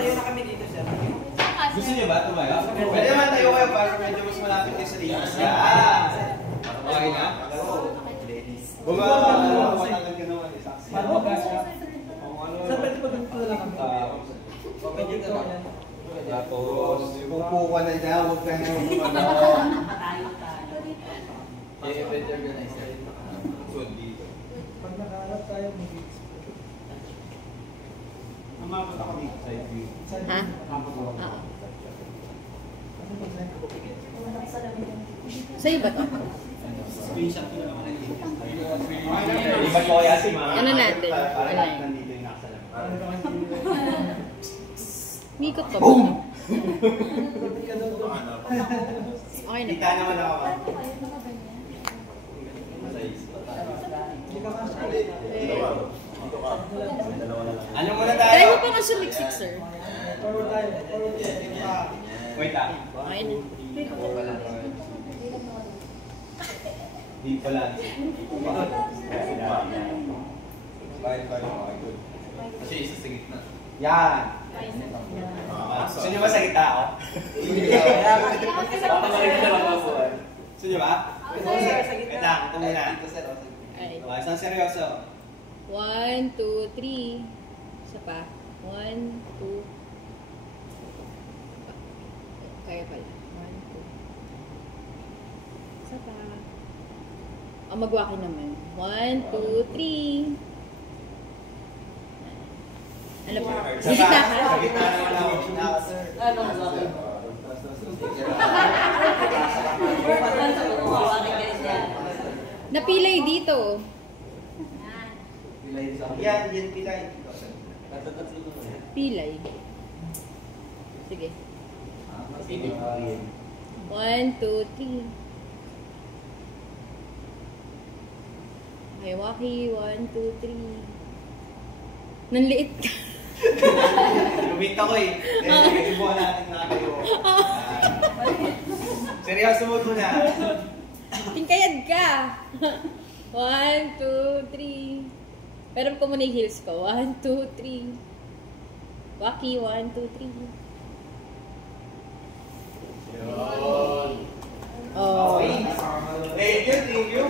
tayo na kami dito, sir. Gusto niyo ba tumayo? Pwede naman tayo kayo para medyo mas malapit kayo sa ladies. Yan! Okay na? Baga, matagal ka naman. Ano ba siya? Sir, pwede ba ganito na lang kami? Pwede ka lang. Tapos, pupo ka na dyan, huwag ka na umano. Event organizer. So, dito. Pag nakaharap tayo, mag-gigs. Mamapunta kami sa side view. Ha? Oo. Sa'yo ba to? Screenshot ko na naman. Iba ko kaya si Mama. Ano natin? Para Ano lahat nandito yung nakasalaman. Mikot ka ba? Boom! Okay na. Kita naman ako. Ano muna tayo? Kaya mo pa nga sumiksik, sir. Wait ah. Okay na. Di pala. Bye. Good. Kasi isa sa gitna. Yan. Gusto nyo ba sa gitna ako? Gusto nyo ba? Wait lang, ito muna. Alright. Isang seryoso. 1, 2, 3. Isa pa. 1, 2. Kaya pala. 1, 2. Isa pa. O, magwaki naman. 1, 2, 3. Ano pa? Sa Hindi na sa gitna naman ako. Napilay dito. Yan pilay. Pilay. Sige. 1, 2, 3. Okay, Waki. 1, 2, 3. Nanliit ka. Lumita ko eh. Ibuhan natin na kayo. Seryoso mo ito na. Tingkayad ka. 1, 2, 3. Pero ko muna yung heels ko. 1, 2, 3. Waki, 1, 2, 3. Yun. Oh. Okay. Thank you.